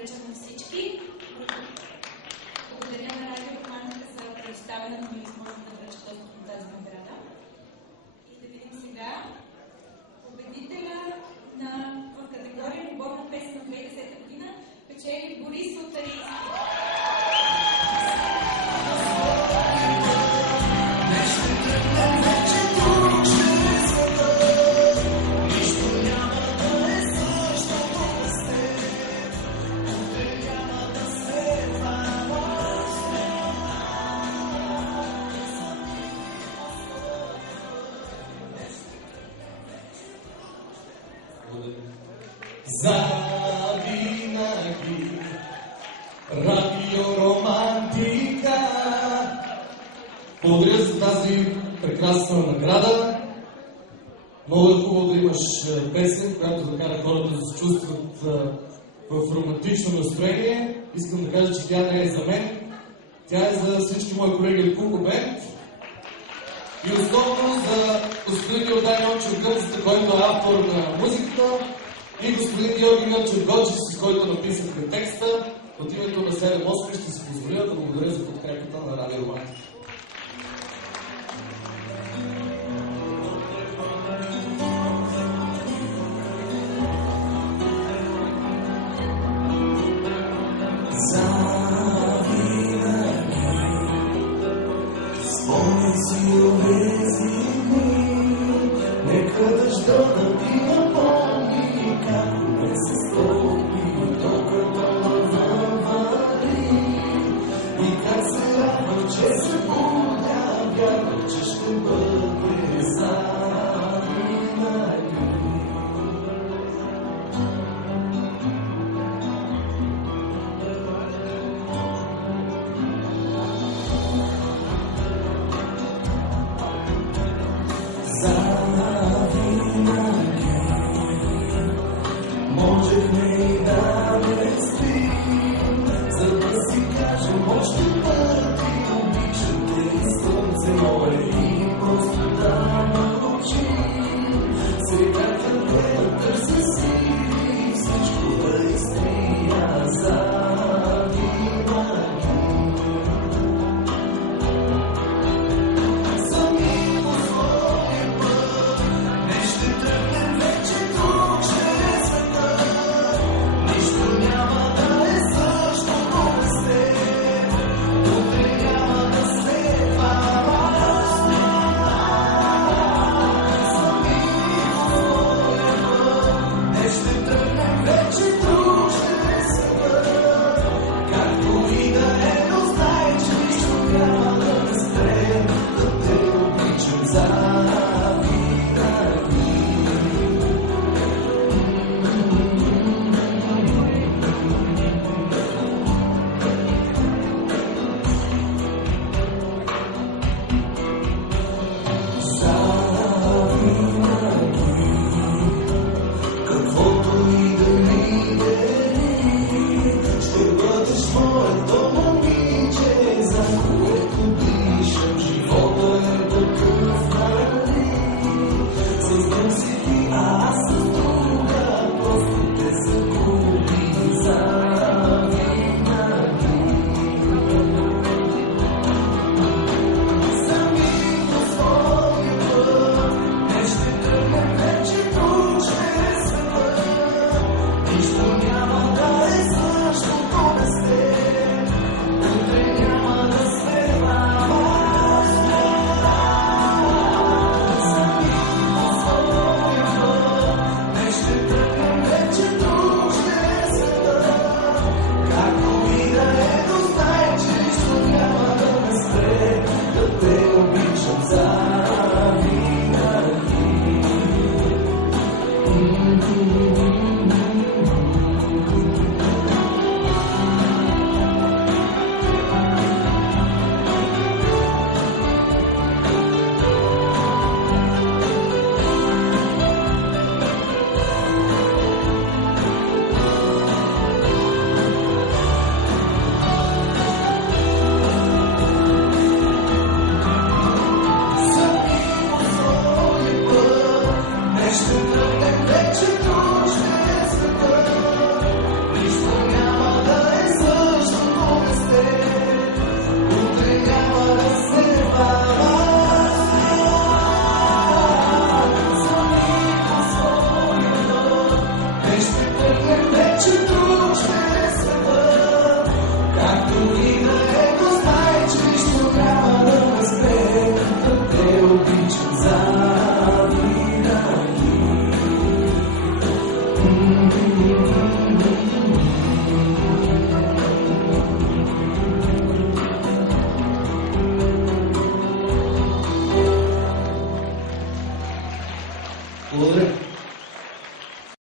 вечер на всички. Благодаря на Радио Командата за предоставянето ми възможност да връча тази награда. И да видим сега победителя в категория любовна песен на 2010 година печели Борис от Арийски. Завинаги Радио Романтика. Благодаря за тази прекрасна награда. Много е хубаво да имаш песен, която да кара хората да се чувстват в романтично настроение. Искам да кажа, че тя не е за мен. Тя е за всички мои колеги от Куко Бенд. И основно за господин Йордан Йончев Гърцата, който е автор на музиката, и господин Георги Милчев Годжи, с който написахме текста. От името на 7-8 ще си позволя да благодаря за подкрепата на Радио Романтика. Спомни си онези дни, нека дъждата ти напомни как не се стопи, докато навали. И как се радва, че се будя, вярва, че ще бъде завинаги. Можехме